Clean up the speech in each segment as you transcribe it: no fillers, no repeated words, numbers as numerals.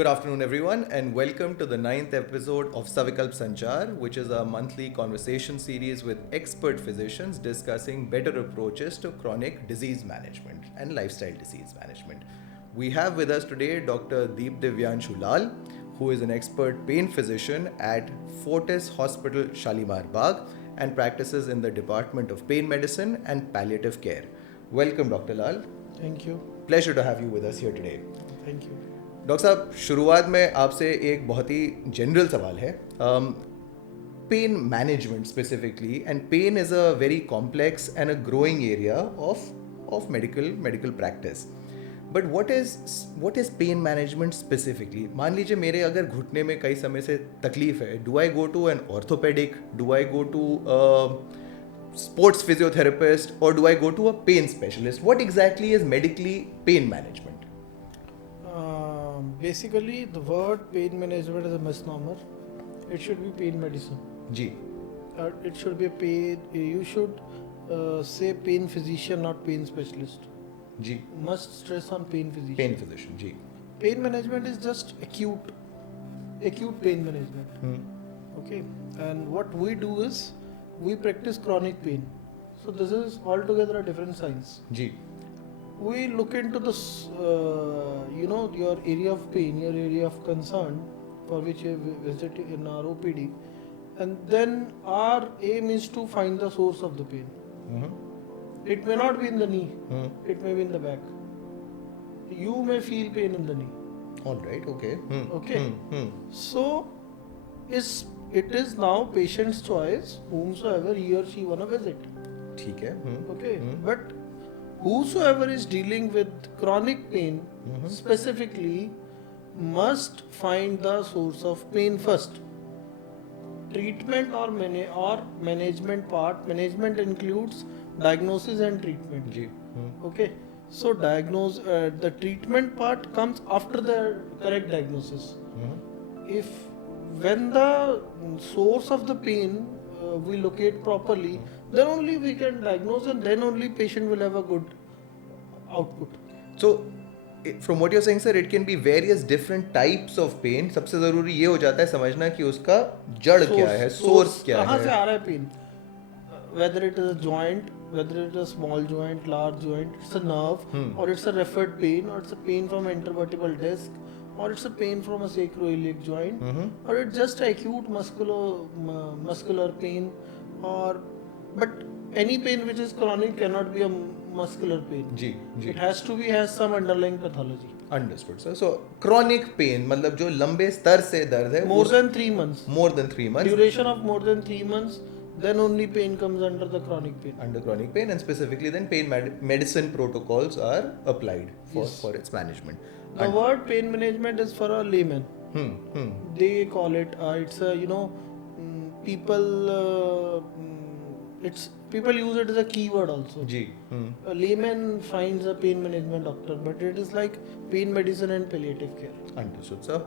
Good afternoon, everyone, and welcome to the ninth episode of Savikalp Sanchar, which is a monthly conversation series with expert physicians discussing better approaches to chronic disease management and lifestyle disease management. We have with us today Dr. Deep Divyanshu Lal, who is an expert pain physician at Fortis Hospital Shalimar Bagh and practices in the Department of Pain Medicine and Palliative Care. Welcome, Dr. Lal. Thank you. Pleasure to have you with us here today. Thank you. Doctor साहब शुरुआत में आपसे एक बहुत ही जनरल सवाल है pain management specifically and pain is a very complex and a growing area of medical practice but what is pain management specifically. मान लीजिए मेरे अगर घुटने में कई समय से तकलीफ है, do I go to an orthopaedic, do I go to sports physiotherapist, or do I go to a pain specialist? What exactly is medically pain management? Basically, the word pain management is a misnomer. It should be pain medicine. जी. It should be a pain. You should say pain physician, not pain specialist. जी. Must stress on pain physician. Pain physician. जी. Pain management is just acute pain management. Okay. And what we do is we practice chronic pain. So this is altogether a different science. जी. We look into this, your area of pain, your area of concern, for which you visit in our OPD, and then our aim is to find the source of the pain. It may not be in the knee, it may be in the back. You may feel pain in the knee. All right. Okay. Okay. So, it is now patient's choice whomsoever he or she wanna visit. ठीक है. Okay. But whosoever is dealing with chronic pain specifically must find the source of pain first. Treatment or management part. Management includes diagnosis and treatment. Ji. Okay. So the treatment part comes after the correct diagnosis. If when the source of the pain we locate properly, then only we can diagnose and then only patient will have a good output. So, from what you're saying, sir, it can be various different types of pain. सबसे ज़रूरी ये हो जाता है समझना कि उसका जड़ क्या है, source क्या है. कहाँ से आ रहा है pain? Whether it is a joint, whether it is a small joint, large joint, it's a nerve, or it's a referred pain, or it's a pain from intervertebral disc, or it's a pain from a sacroiliac joint, or it's just acute muscular pain, but any pain which is chronic cannot be a muscular pain. Ji. Ji. It has to has some underlying pathology. Understood, sir. So, chronic pain मतलब जो लंबे स्तर से दर्द है. More than 3 months. More than 3 months. Duration of more than 3 months. Then only pain comes under the chronic pain. Under chronic pain, and specifically then pain medicine protocols are applied for its management. The word pain management is for a layman. They call it, it's a, people use it as a keyword also. Ji. A layman finds a pain management doctor, but it is like pain medicine and palliative care. Understood, sir.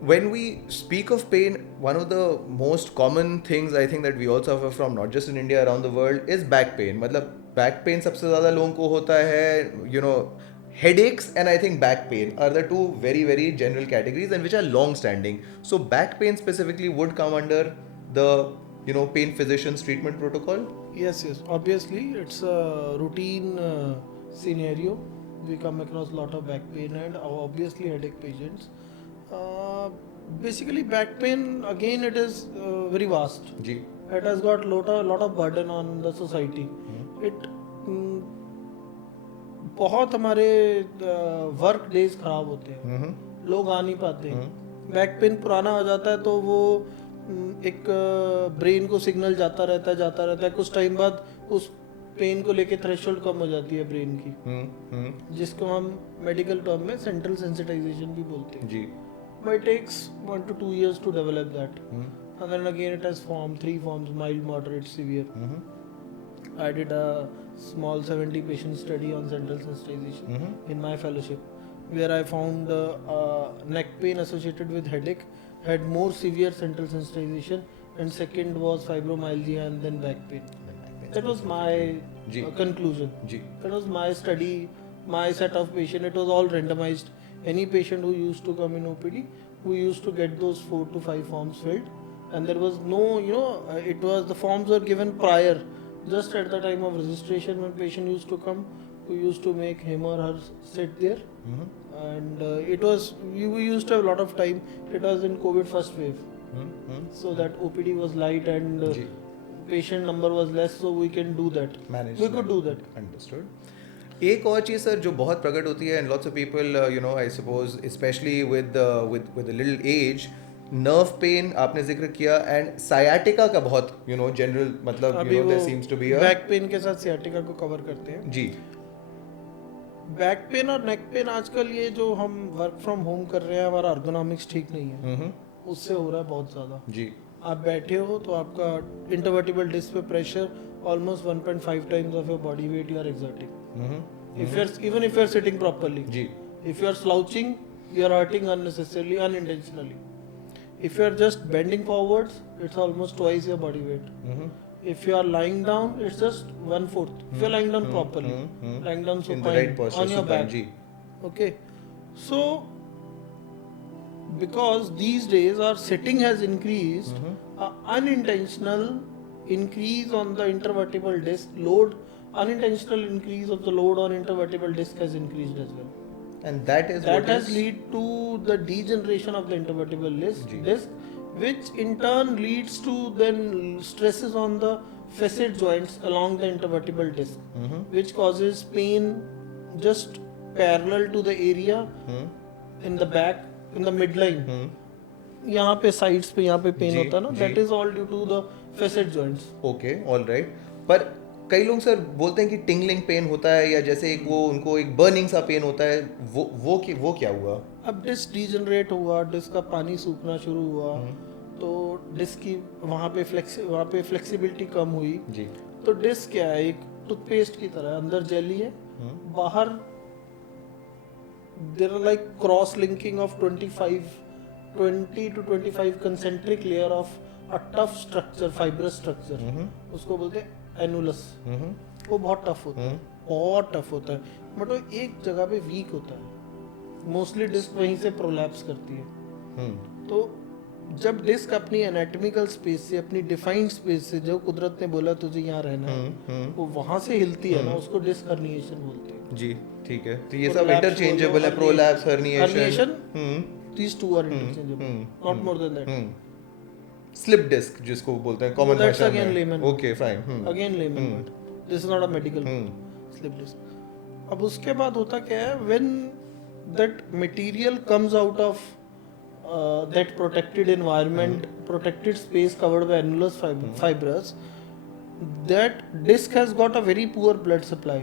When we speak of pain, one of the most common things I think that we all suffer from, not just in India, around the world, is back pain. मतलब back pain सबसे ज़्यादा लोगों को होता है, headaches and I think back pain are the two very, very general categories and which are long standing. So back pain specifically would come under the, pain physician's treatment protocol? Yes. Obviously, it's a routine scenario. We come across a lot of back pain and obviously headache patients. Basically, back pain, again, it is very vast. Ji. It has got lot of burden on the society. It बहुत हमारे work days खराब होते हैं, लोग आ नहीं पाते हैं. Back pain पुराना हो जाता है तो वो एक ब्रेन को सिग्नल जाता रहता है. कुछ टाइम बाद उस पेन को लेके थ्रेशोल्ड कम हो जाती है ब्रेन की, जिसको हम मेडिकल टर्म में सेंट्रल सेंसिटाइजेशन भी बोलते हैं. जी. But it takes 1 to 2 years to develop that. And then again it has 3 forms: mild, moderate, severe. I did a small 70 patient study on central sensitization in my fellowship, where I found neck pain associated with headache had more severe central sensitization, and second was fibromyalgia, and then back pain. That was my conclusion. That was my study, my set of patient. It was all randomized. any patient who used to come in OPD, we used to get those 4 to 5 forms filled, and there was no, it was the forms were given prior, just at the time of registration when patient used to come, we used to make him or her sit there, and it was we used to have a lot of time. It was in COVID first wave, so that OPD was light and patient number was less, so we can do that. We could do that. Understood. एक और चीज़ sir जो बहुत प्रकट होती है and lots of people I suppose especially with a little age, nerve pain आपने जिक्र किया and sciatica का बहुत general मतलब there seems to be a back pain के साथ sciatica को कवर करते हैं जी. बैक पेन और नेक पेन आजकल ये जो हम वर्क फ्रॉम होम कर रहे हैं, हमारा अर्गोनॉमिक्स ठीक नहीं है, उससे हो रहा है बहुत ज़्यादा जी. आप बैठे हो तो आपका इंटरवर्टिबल डिस्क पे pressure almost 1.5 times of your body weight you are exerting. If you're sitting properly, if you are slouching, you are hurting unnecessarily, unintentionally. If you are just bending forwards, it's almost twice your body weight. If you are lying down, it's just 1/4. If you are lying down properly, lying down supine on your back. Okay, so because these days our sitting has increased, unintentional increase on the intervertebral disc load. Unintentional increase of the load on intervertebral disc has increased as well, and that has lead to the degeneration of the intervertebral disc, which in turn leads to then stresses on the facet joints along the intervertebral disc, which causes pain just parallel to the area in the back, in the midline. यहाँ पे sides पे यहाँ पे pain होता है ना, that is all due to the facet joints. Okay, all right. पर कई लोग सर बोलते हैं कि टिंगलिंग पेन होता है या जैसे एक वो उनको एक बर्निंग सा पेन होता है, वो क्या हुआ? अब डिस्क डीजनरेट हुआ, डिस्क का पानी सूखना शुरू हुआ, तो डिस्क की वहाँ पे फ्लेक्सिबिलिटी कम हुई जी. तो डिस्क क्या है, एक टूथपेस्ट की तरह, अंदर जेली है, बाहर there are like cross linking of 20 to 25 concentric layer of a tough structure, fibrous structure, उसको बोलते हैं एनुलस. वो बहुत टफ होता है, बहुत टफ होता है, बट वो एक जगह पे वीक होता है, मोस्टली डिस्क वहीं से प्रोलैप्स करती है. तो जब डिस्क अपनी एनाटॉमिकल स्पेस से, अपनी डिफाइंड स्पेस से, जो कुदरत ने बोला तुझे यहाँ रहना है, वो वहां से हिलती है ना, उसको डिस्क हर्निएशन बोलते हैं जी. ठीक है, तो ये सब इंटरचेंजेबल है, prolapse, herniation, these two are interchangeable, not more than that. Slip disc जिसको बोलते हैं कॉमन भाषा में. Okay fine. Again layman word, this is not a medical slip disc. अब उसके बाद होता क्या है, when that material comes out of that protected environment, protected space covered by annulus fibrosus, that disc has got a very poor blood supply.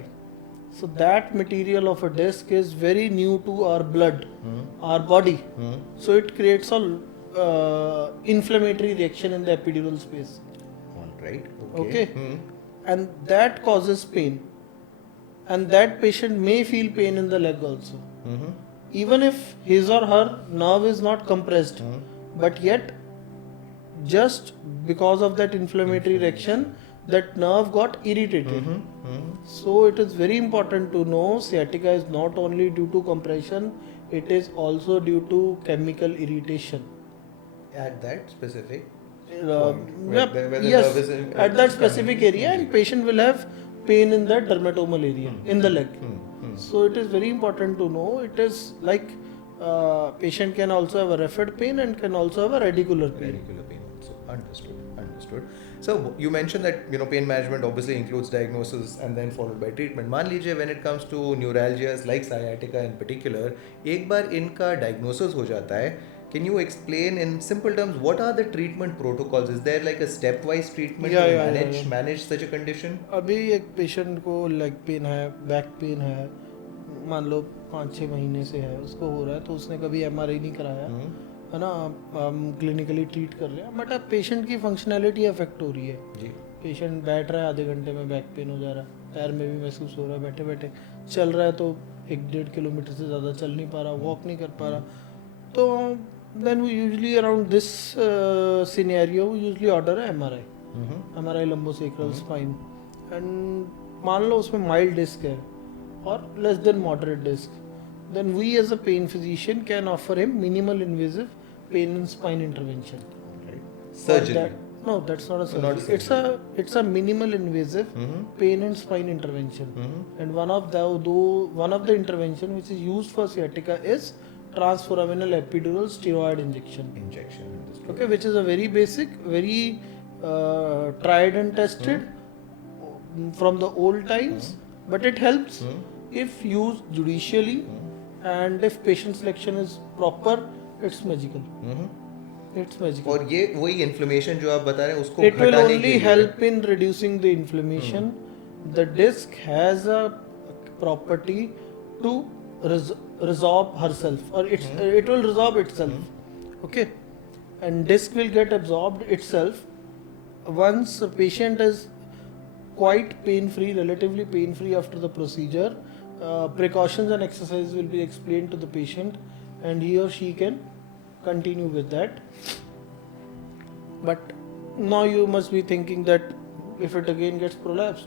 So that material of a disc is very new to our blood, our body. So it creates a inflammatory reaction in the epidural space. All right. Okay. And that causes pain. And that patient may feel pain in the leg also. Even if his or her nerve is not compressed. But yet, just because of that inflammatory reaction, that nerve got irritated. So it is very important to know sciatica is not only due to compression, it is also due to chemical irritation. At that specific yes, at that specific area, and patient will have pain in the dermatomal area, in the leg. So it is very important to know. It is like patient can also have a referred pain and can also have a radicular pain. Radicular pain also. Understood. So you mentioned that pain management obviously includes diagnosis and then followed by treatment. मान लीजिए when it comes to neuralgias like sciatica in particular, एक बार इनका diagnosis हो जाता है, can you explain in simple terms what are the treatment protocols? Is there like a stepwise treatment to manage such a condition? अभी एक patient को leg pain है, back pain है, मान लो 5-6 महीने से है, उसको हो रहा है, तो उसने कभी MRI नहीं कराया, है ना, हम क्लिनिकली ट्रीट कर रहे हैं, बट अब पेशेंट की फंक्शनैलिटी अफेक्ट हो रही है जी. पेशेंट बैठ रहा है, आधे घंटे में बैक पेन हो जा रहा है, पैर में भी महसूस हो रहा है, बैठे बैठे चल रहा है तो 1-1.5 किलोमीटर से ज़्यादा चल नहीं पा रहा, वॉक नहीं कर पा रहा. तो then we usually around this scenario we usually order है MRI लंबोसेक्रल स्पाइन, एंड मान लो उसमें माइल्ड डिस्क है और less than moderate disc, then we as a pain physician can offer him minimal invasive pain and spine intervention. Right. Or Surgery. No, that's not a Not surgery. It's a minimal invasive pain and spine intervention. And one of the intervention which is used for sciatica is transforaminal epidural steroid injection. Okay, which is a very basic, very tried and tested from the old times, but it helps if used judicially and if patient selection is proper. It's magical. It's magical. और ये वही inflammation जो आप बता रहे हैं उसको It will घटाने के only लिए help in reducing the inflammation. The disc has a property to resorb herself, or it will resorb itself. Okay, and disc will get absorbed itself once a patient is quite pain-free, relatively pain-free after the procedure. Precautions and exercises will be explained to the patient, and he or she can continue with that. But now you must be thinking that if it again gets prolapsed,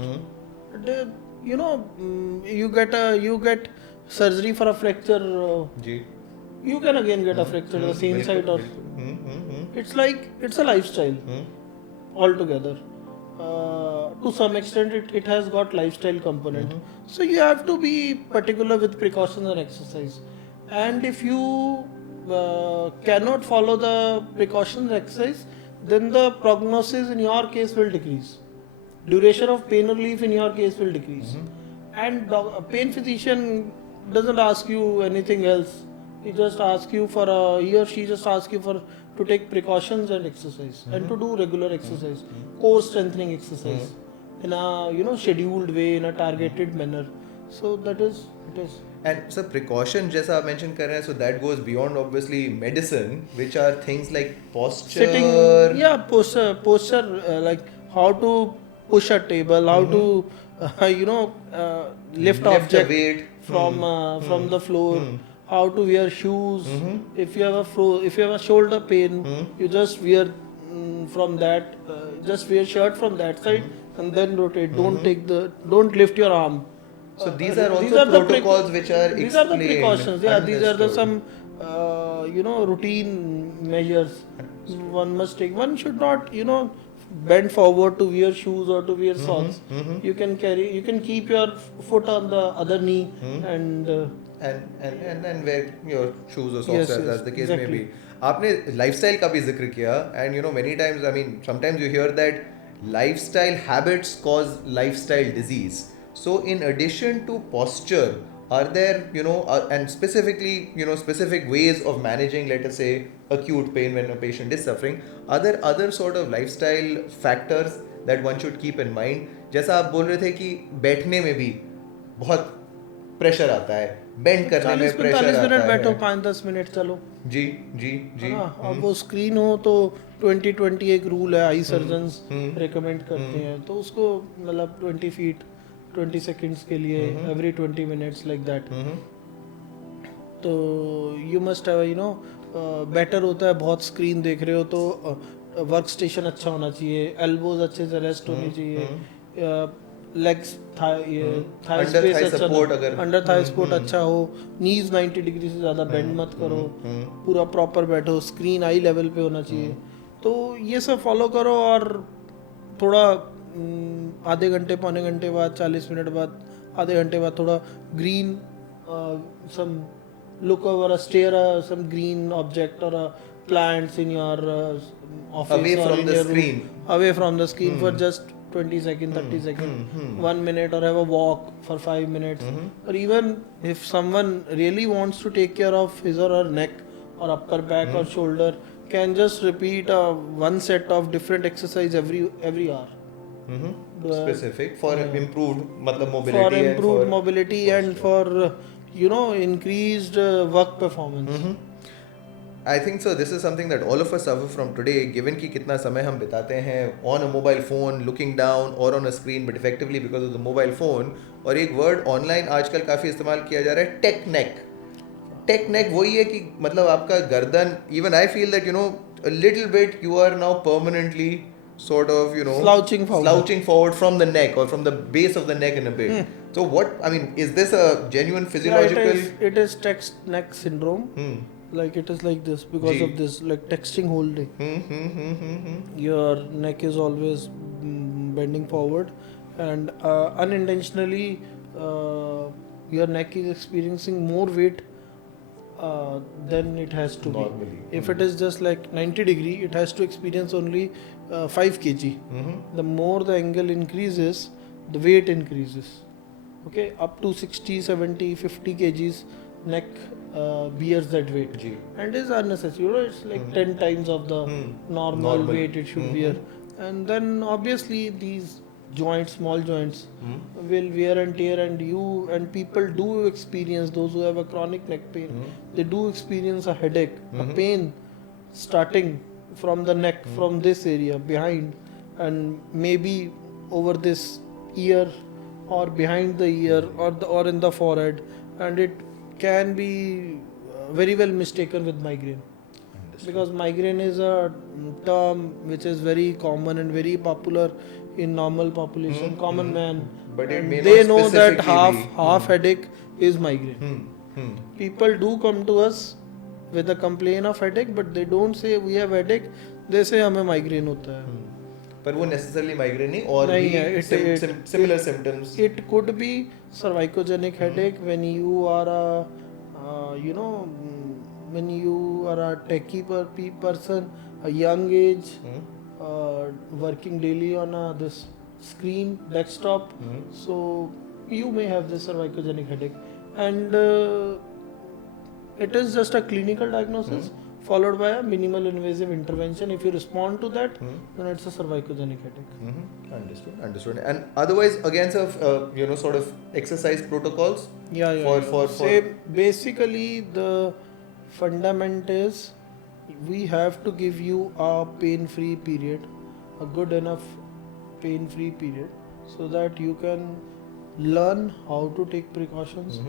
you get surgery for a fracture. Ji You can again get a fracture the same side or it's a lifestyle altogether. To some extent it has got lifestyle component. So you have to be particular with precautions and exercise. And if you cannot follow the precautions and exercise, then the prognosis in your case will decrease. Duration of pain relief in your case will decrease. And a pain physician doesn't ask you anything else. He just asks you he or she just asks you to take precautions and exercise and to do regular exercise, core strengthening exercise in a scheduled way, in a targeted manner. So that is it is. And so precaution जैसा आप mention कर रहे हैं, so that goes beyond obviously medicine, which are things like posture. Sitting, posture, like how to push a table, how to lift object weight from the floor, how to wear shoes. If you have a shoulder pain, you just wear from that, just wear shirt from that side and then rotate. Don't lift your arm. So these are also protocols which are explained. These are the precautions. Yeah, these are the some routine measures one must take. One should not bend forward to wear shoes or to wear socks. You can keep your foot on the other knee and wear your shoes or socks as the case may be. आपने lifestyle का भी जिक्र किया, and many times, I mean, sometimes you hear that lifestyle habits cause lifestyle disease. So in addition to posture, are there and specifically specific ways of managing, let us say, acute pain when a patient is suffering? Are there other sort of lifestyle factors that one should keep in mind? जैसा आप बोल रहे थे कि बैठने में भी बहुत प्रेशर आता है, बेंड करने में प्रेशर आता है। 40 मिनट बैठो, 5-10 मिनट चलो। जी जी जी। अब वो स्क्रीन हो तो 20-20 एक रूल है, आई सर्जन्स रिकमेंड करते हैं, तो उसको मतलब 20 फीट 20 seconds के लिए every 20 minutes like that. तो you must have better होता है, बहुत स्क्रीन देख रहे हो तो वर्क स्टेशन अच्छा होना चाहिए, एल्बोज अच्छे से रेस्ट होनी चाहिए, लेग्स थाई स्पेस अच्छा, अंडर थाई सपोर्ट अच्छा हो, नीज 90 डिग्री से ज़्यादा बेंड मत करो, पूरा प्रॉपर बैठो, स्क्रीन आई लेवल पे होना चाहिए। तो ये सब फॉलो करो और थोड़ा आधे घंटे पौने घंटे बाद 40 मिनट बाद आधे घंटे बाद थोड़ा green some look over a stare some green object or a plants in your office away or from in the your screen room, away from the screen for just 20 seconds 30 seconds 1 minute, or have a walk for 5 minutes, or even if someone really wants to take care of his or her neck or upper back or shoulder, can just repeat one set of different exercise every hour. Specific for improved mobility, for improved mobility and for increased work performance. I think so. This is something that all of us suffer from today, given कि कितना समय हम बिताते हैं on a mobile phone, looking down or on a screen, but effectively because of the mobile phone. और एक word online आजकल काफ़ी इस्तेमाल किया जा रहा है, tech neck. Tech neck वही है कि मतलब आपका गर्दन, even I feel that a little bit you are now permanently sort of slouching forward from the neck or from the base of the neck in a bit. So what, I mean, is this a genuine Yeah, physiological? it is text neck syndrome. Like it is like this because ji. of this, like texting holding. Hmm. Your neck is always bending forward, and unintentionally your neck is experiencing more weight than it has to Normally. be. If it is just like 90-degree, it has to experience only 5 kg. The more the angle increases, the weight increases. Okay, up to 60, 70, 50 kgs neck bears that weight, ji. and is unnecessary. You know, it's like 10 times of the normal weight it should bear. And then obviously these joints, small joints, will wear and tear, and you and people do experience, those who have a chronic neck pain, they do experience a headache, a pain starting from the neck, from this area behind, and maybe over this ear or behind the ear or in the forehead, and it can be very well mistaken with migraine, because migraine is a term which is very common and very popular in normal population, common man, But it and may they not know that specifically be. half headache is migraine. People do come to us with a complaint of headache, but they don't say we have headache, they say हमें migraine होता है. पर वो necessarily migraine नहीं, और नहीं भी है, similar symptoms. It could be cervicogenic headache when you are a when you are a techie person, a young age, working daily on this screen desktop, so you may have this cervicogenic headache, and it is just a clinical diagnosis followed by a minimal invasive intervention. If you respond to that, then it's a cervicogenic headache. Understood. And otherwise, again, sir, sort of exercise protocols. Say basically the fundament is we have to give you a pain-free period, a good enough pain-free period, so that you can learn how to take precautions,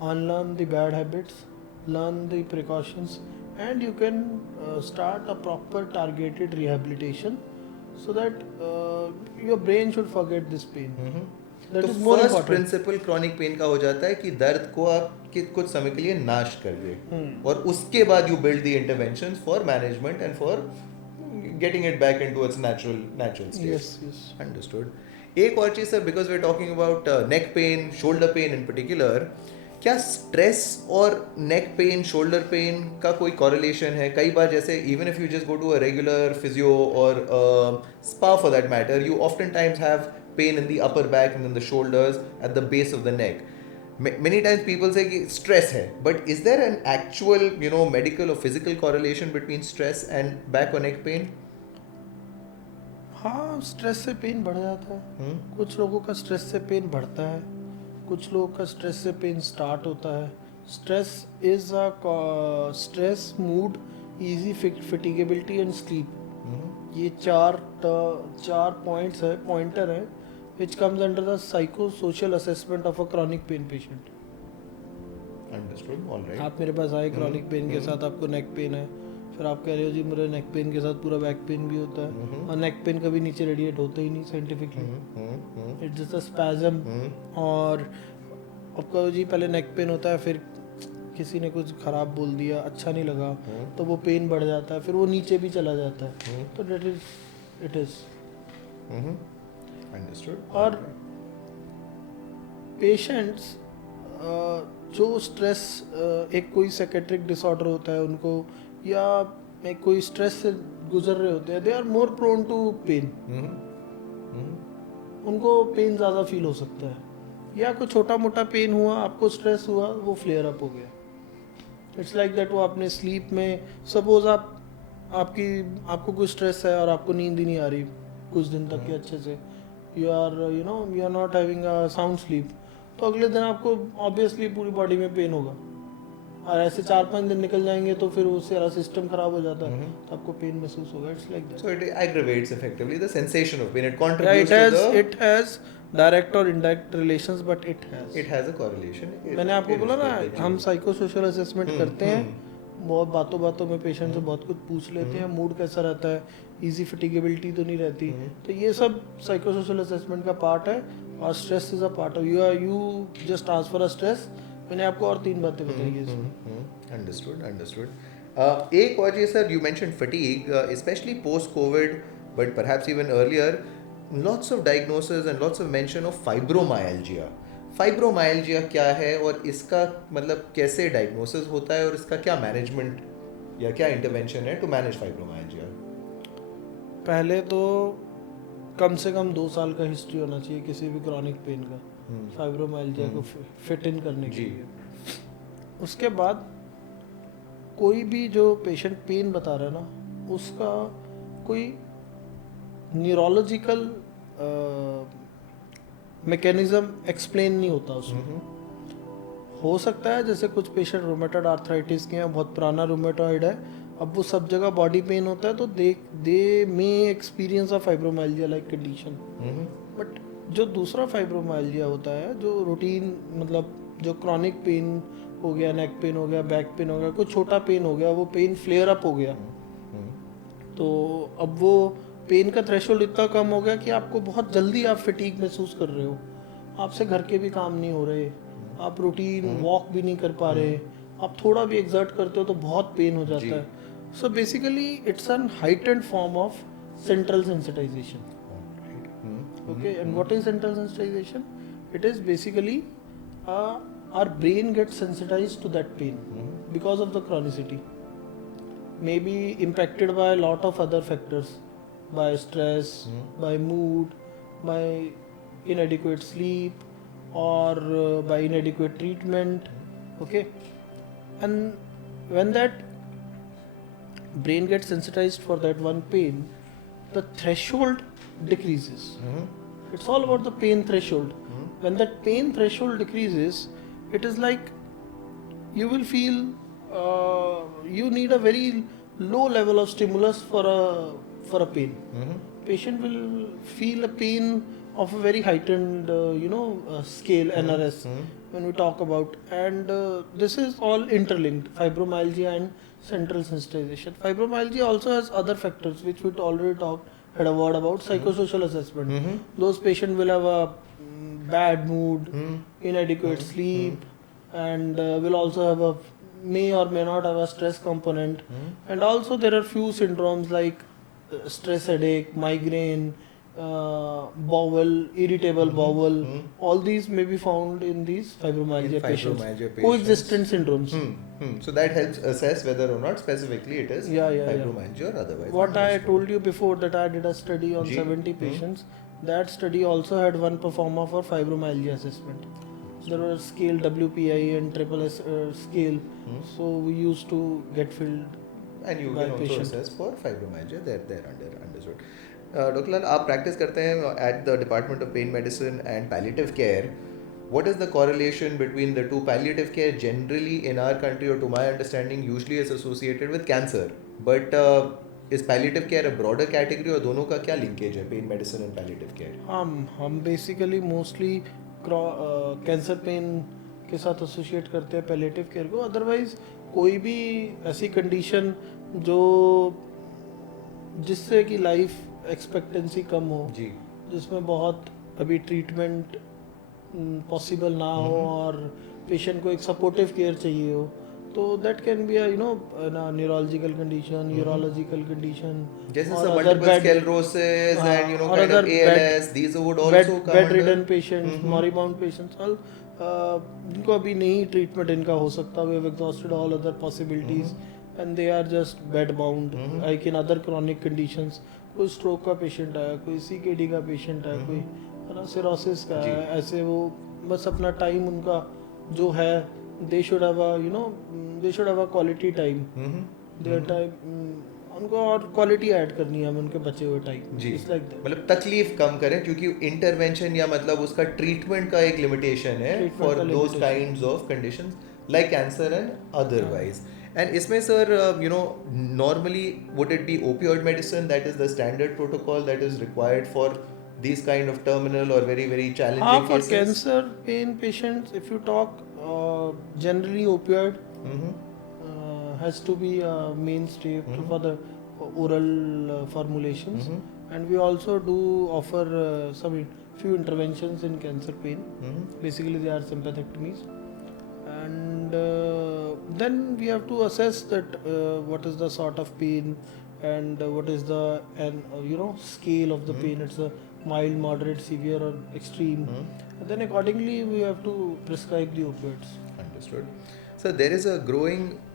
unlearn the bad habits, learn the precautions, and you can start a proper targeted rehabilitation, so that your brain should forget this pain. That तो is more first important. Principle chronic pain का हो जाता है कि दर्द को आप कुछ समय के लिए नाश कर दे, और उसके बाद you build the intervention for management and for getting it back into its natural state. Yes. Understood. एक और चीज sir, because we are talking about neck pain, shoulder pain in particular, क्या स्ट्रेस और नेक पेन, शोल्डर पेन का कोई correlation है? कई बार जैसे even if you just go to a regular physio और spa for that matter, you often times have pain in the upper back and in the shoulders at the base of the neck. Many times people say कि stress है, but is there an actual medical or physical correlation between stress and back or neck pain? हाँ, stress से pen बढ़ जाता है. कुछ लोगों का स्ट्रेस से पेन बढ़ता है, कुछ लोगों का स्ट्रेस से पेन स्टार्ट होता है. Stress is a stress, mood, easy fatigability and sleep. ये चार पॉइंटर है which comes under the psychosocial assessment of a chronic pain patient. Understood. All right. आप मेरे पास आए chronic pain के साथ, आपको neck pain है, फिर आप कह रहे हो जी मेरे neck pain के साथ पूरा back pain भी होता है, और neck pain कभी नीचे radiate होता ही नहीं scientifically. It's just a spasm. और आप कहो जी पहले neck pain होता है, फिर किसी ने कुछ खराब बोल दिया, अच्छा नहीं लगा, तो वो पेन बढ़ जाता है, फिर वो नीचे भी चला जाता है. तो that is it is. Understood. और पेशेंट्स जो स्ट्रेस, एक कोई साइकेट्रिक डिसऑर्डर होता है उनको, या एक कोई स्ट्रेस से गुजर रहे होते हैं, they are more prone to pain. उनको पेन ज़्यादा फील हो सकता है, या कोई छोटा मोटा पेन हुआ, आपको स्ट्रेस हुआ, वो फ्लेयर अप हो गया. It's like that. वो आपने स्लीप में, सपोज आपको कोई स्ट्रेस है और आपको नींद ही नहीं आ रही कुछ दिन तक के अच्छे से, you are not having a sound sleep, तो अगले दिन आपको ऑब्वियसली पूरी बॉडी में पेन होगा. और ऐसे 4-5 दिन निकल जाएंगे तो फिर उससे सारा सिस्टम खराब हो जाता है, तो आपको पेन महसूस होगा. It's like that. So it aggravates effectively the sensation of pain. It contributes to the. It has direct or indirect relations, but it has. It has a correlation. मैंने आपको बोला ना, हम साइकोसोशल असेसमेंट करते हैं, बहुत बातों में पेशेंट से बहुत कुछ पूछ लेते हैं, मूड कैसा रहता है, इजी फैटिगेबिलिटी तो नहीं रहती, तो ये सब साइकोसोशल असेसमेंट का पार्ट है. और stress is a part of you just ask for a stress. मैंने आपको और 3 बातें बताई है इसमें. अंडरस्टूड. एक और चीज sir, you mention fatigue, especially post COVID, but perhaps even earlier, lots of diagnosis and lots of mention of fibromyalgia. Fibromyalgia क्या है और इसका मतलब कैसे डायग्नोसिस होता है और इसका क्या मैनेजमेंट या क्या इंटरवेंशन है टू मैनेज फाइब्रोमाइल्जिया? पहले तो कम से कम 2 साल का हिस्ट्री होना चाहिए किसी भी क्रॉनिक पेन का, फाइब्रोमाइल्जिया को फिट इन करने के लिए. उसके बाद कोई भी जो पेशेंट पेन बता रहा है ना, उसका कोई न्यूरोलॉजिकल मैकेनिज्म एक्सप्लेन नहीं होता उसमें. हो सकता है जैसे कुछ पेशेंट रोमेटॉइड आर्थराइटिस के हैं, बहुत पुराना रोमेटॉइड है, अब वो सब जगह बॉडी पेन होता है, तो they may experience a fibromyalgia like condition. But जो दूसरा फाइब्रोमाइल्जिया होता है, जो रूटीन मतलब जो क्रॉनिक पेन हो गया, नेक पेन हो गया, बैक पेन हो गया, कोई छोटा पेन हो गया, वो पेन फ्लेयर अप हो गया, तो अब वो पेन का थ्रेशोल्ड इतना कम हो गया कि आपको बहुत जल्दी आप फटीग महसूस कर रहे हो, आपसे घर के भी काम नहीं हो रहे, आप रूटीन वॉक भी नहीं कर पा रहे, आप थोड़ा भी एग्जर्ट करते हो तो बहुत पेन हो जाता है. So basically it's an heightened form of central sensitisation. Okay, and what is central sensitization? It is basically our brain gets sensitized to that pain because of the chronicity. Maybe impacted by a lot of other factors, by stress, by mood, by inadequate sleep, or by inadequate treatment. Okay, and when that brain gets sensitized for that one pain, the threshold decreases. It's all about the pain threshold. When that pain threshold decreases, it is like you will feel you need a very low level of stimulus for a pain. Patient will feel a pain of a very heightened scale, NRS, when we talk about, and this is all interlinked, fibromyalgia and central sensitization. Fibromyalgia also has other factors which we already had a word about. Psychosocial assessment. Those patients will have a bad mood, inadequate sleep, and will also have may or may not have a stress component. And also there are few syndromes like stress headache, migraine, bowel, irritable bowel. All these may be found in these fibromyalgia patients. Coexistent syndromes. So that helps assess whether or not specifically it is fibromyalgia or otherwise. What I told you before, that I did a study on 70 patients. That study also had one performer for fibromyalgia assessment. There was scale WPI and triple S scale. So we used to get filled. And you can also assess for fibromyalgia. They're understood. Dr. Lal, आप practice करते हैं at the Department of Pain Medicine and Palliative Care. What is the correlation between the two? Palliative care generally in our country, or to my understanding, usually is associated with cancer. But is palliative care a broader category, और दोनों का क्या linkage है, pain medicine and palliative care? हम basically mostly cancer pen के साथ associate करते हैं पैलिएटिव केयर को. अदरवाइज कोई भी ऐसी कंडीशन जो जिससे कि लाइफ एक्सपेक्टेंसी कम हो, जिसमें बहुत अभी ट्रीटमेंट पॉसिबल ना हो और पेशेंट को एक सपोर्टिव केयर चाहिए हो, तो that can be neurological condition, urological condition, जैसे multiple sclerosis and kind of ALS, these would also come bedridden patients, moribund patients, all जिनको अभी नहीं ट्रीटमेंट इनका हो सकता, we have exhausted all other possibilities and they are just bed bound. Like in other chronic conditions, कोई stroke का patient आया, कोई CKD का पेशेंट आया, कोई सिरोसिस का है, ऐसे वो बस अपना टाइम उनका जो है, they should have a quality time. Their time उनको और क्वालिटी ऐड करनी है हमें उनके बचे हुए टाइम. मतलब तकलीफ कम करें, क्योंकि इंटरवेंशन या मतलब उसका ट्रीटमेंट का एक लिमिटेशन है for those kinds of conditions like cancer and otherwise. And इसमें sir normally would it be opioid medicine that is the standard protocol that is required for these kind of terminal or very very challenging cases? For cancer pain patients, if you talk generally opioid has to be a mainstay for the oral formulations. And we also do offer some few interventions in cancer pain. Basically, they are sympathectomies, and then we have to assess that what is the sort of pain and what is the scale of the pain. It's a mild, moderate, severe, or extreme. And then accordingly, we have to prescribe the opioids. Understood. So there is a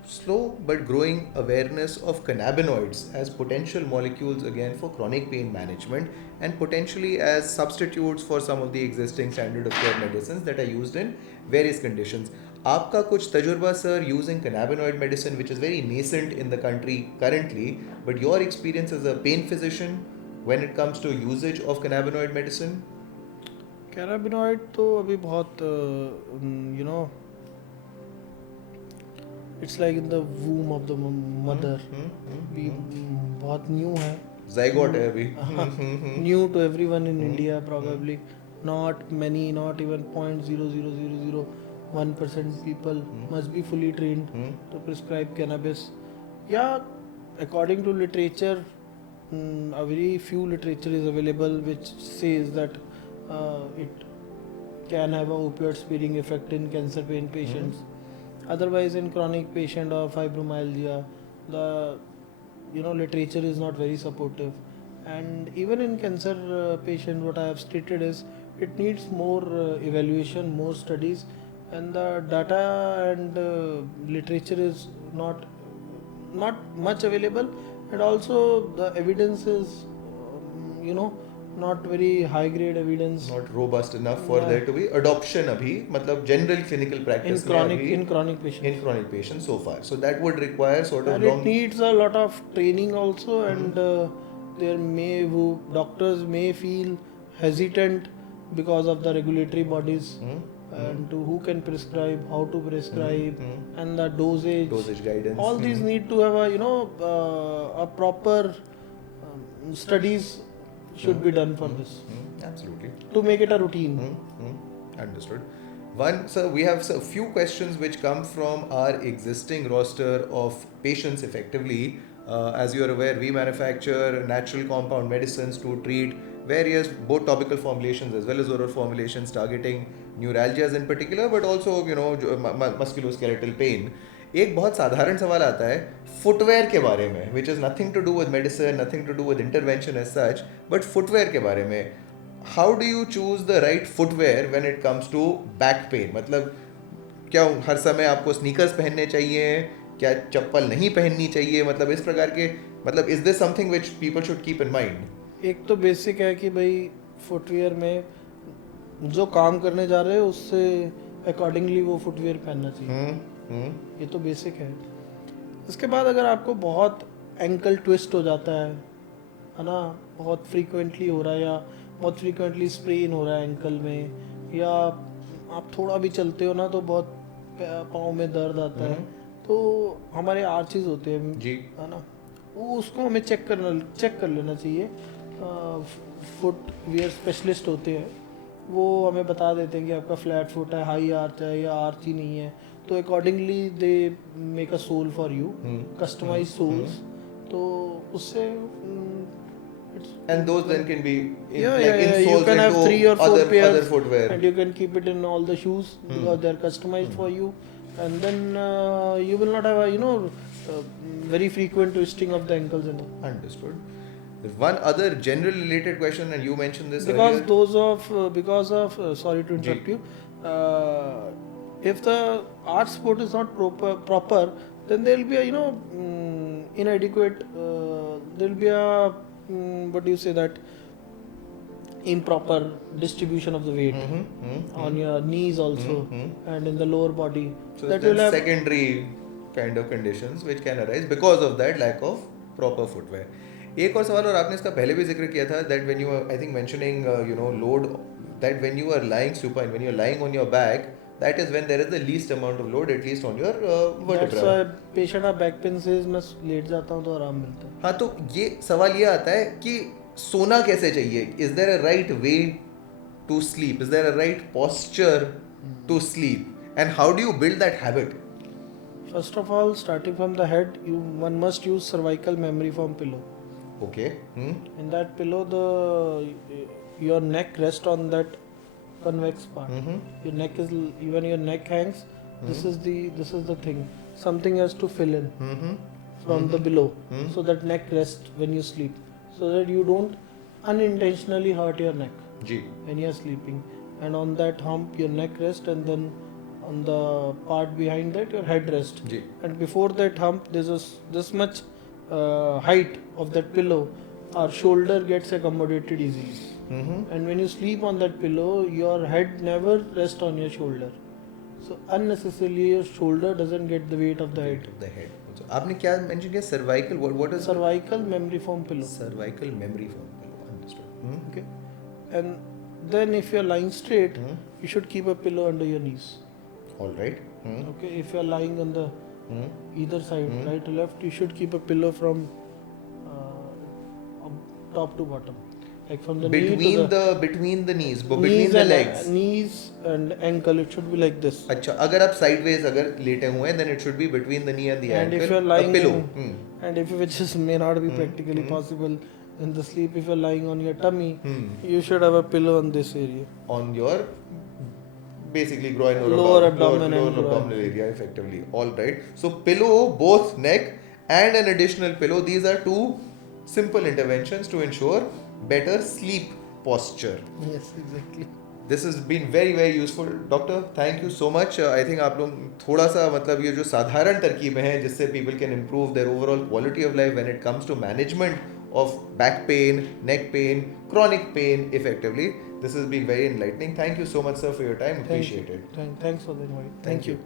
slow but growing awareness of cannabinoids as potential molecules again for chronic pain management and potentially as substitutes for some of the existing standard of care medicines that are used in various conditions. आपका कुछ तजुर्बा sir using cannabinoid medicine which is very nascent in the country currently, but your experience as a pain physician when it comes to usage of cannabinoid medicine? Cannabinoid तो अभी बहुत it's like in the womb of the mother, भी बहुत new है, Zygote है अभी. New to everyone in India probably, not many, not even 0.00001% people must be fully trained to prescribe cannabis. Yeah, according to literature, a very few literature is available which says that it can have a opioid sparing effect in cancer pain patients. Otherwise, in chronic patient or fibromyalgia, the literature is not very supportive. And even in cancer patient, what I have stated is it needs more evaluation, more studies, and the data and literature is not much available, and also the evidence is not very high grade evidence Not robust enough for there to be adoption अभी, मतलब general clinical in practice chronic में in अभी chronic patients. in chronic patients so far. So that would require sort of And it long. needs a lot of training also, and doctors may feel hesitant because of the regulatory bodies, and to who can prescribe, how to prescribe, and the Dosage guidance. all these need to have a proper studies should be done for this Absolutely. to make it a routine. Understood. So we have a few questions which come from our existing roster of patients effectively. As you are aware, we manufacture natural compound medicines to treat various both topical formulations as well as oral formulations targeting neuralgias in particular, but also musculoskeletal pain. एक बहुत साधारण सवाल आता है footwear के बारे में, which is nothing to do with medicine, nothing to do with intervention as such, but footwear के बारे में, how do you choose the right footwear when it comes to back pain? मतलब क्या हर समय आपको स्नीकर्स पहनने चाहिए, क्या चप्पल नहीं पहननी चाहिए, मतलब इस प्रकार के, मतलब is this something which people should keep in mind? एक तो बेसिक है कि भाई फुटवेयर में जो काम करने जा रहे हैं उससे अकॉर्डिंगली वो फुटवेयर पहनना चाहिए. ये तो बेसिक है. इसके बाद अगर आपको बहुत एंकल ट्विस्ट हो जाता है ना, बहुत फ्रीक्वेंटली हो रहा है या बहुत फ्रीक्वेंटली स्प्रेन हो रहा है एंकल में, या आप थोड़ा भी चलते हो ना तो बहुत पाँव में दर्द आता है, तो हमारे आर्चेस होते हैं जी, है ना, वो उसको हमें चेक कर लेना चाहिए. फुटवेयर स्पेशलिस्ट होते हैं, वो हमें बता देते हैं कि आपका फ्लैट फुट है, हाई आर्च है या आर्च ही नहीं है, तो accordingly they make a sole for you, customise soles. तो उससे and those then can be you insoles can have into 3 or 4 pairs other footwear, and you can keep it in all the shoes because they are customized for you, and then you will not have a very frequent twisting of the ankles and all. Understood. There's one other general related question, and you mentioned this Because earlier. because of sorry to interrupt you, if the art sport is not proper, then there will be a inadequate, there will be a what do you say, that improper distribution of the weight on your knees also and in the lower body. So that then will have secondary kind of conditions which can arise because of that lack of proper footwear. एक और सवाल, और आपने इसका पहले भी जिक्र किया था, that when you are, I think, mentioning load, that when you are lying supine, when you are lying on your back, that is when there is the least amount of load, at least on your vertebra. that's why patient of back pain says मैं late जाता हूँ तो आराम मिलता है. हाँ, तो ये सवाल ये आता है कि सोना कैसे चाहिए? Is there a right way to sleep? Is there a right posture to sleep? And how do you build that habit? First of all, starting from the head, one must use cervical memory foam pillow. Okay. In that pillow, your neck rests on that convex part. Mm-hmm. Your neck is even your neck hangs. This is the thing. Something has to fill in Mm-hmm. from the below, Mhm. so that neck rests when you sleep, so that you don't unintentionally hurt your neck जी. when you are sleeping. And on that hump, your neck rests, and then on the part behind that, your head rests. जी. And before that hump, there's this much height of that pillow. Our shoulder gets accommodated easily. Mm-hmm. And when you sleep on that pillow, your head never rests on your shoulder. So unnecessarily your shoulder doesn't get the weight of the head. The head. So, आपने क्या mention किया? Cervical. What is Cervical memory foam pillow. cervical memory foam pillow? Understood. Okay. And then if you're lying straight, Hmm. you should keep a pillow under your knees. All right. Hmm. Okay. If you're lying on the Hmm. either side, Hmm. right or left, you should keep a pillow from top to bottom, like from the knee to Between the between the knees, between knees the and legs. knees and ankle. It should be like this. अच्छा, अगर आप sideways अगर लेटे हुए हैं, then it should be between the knee and the And ankle. if you're lying a pillow. in- And if which is may not be Hmm. practically Hmm. possible in the sleep, if you're lying on your tummy, Hmm. you should have a pillow on this area. On your basically groin or Lower above, abdomen lower and groin. abdominal area effectively. All right. So pillow, both neck and an additional pillow. These are two simple interventions to ensure better sleep posture. Yes, exactly. This has been very very useful, doctor. Thank you so much. I think आप लोग थोड़ा सा मतलब ये जो साधारण तरकीबें हैं जिससे people can improve their overall quality of life when it comes to management of back pain, neck pain, chronic pain effectively. This has been very enlightening. Thank you so much, sir, for your time. Appreciate it. Thanks for the invite. Thank you.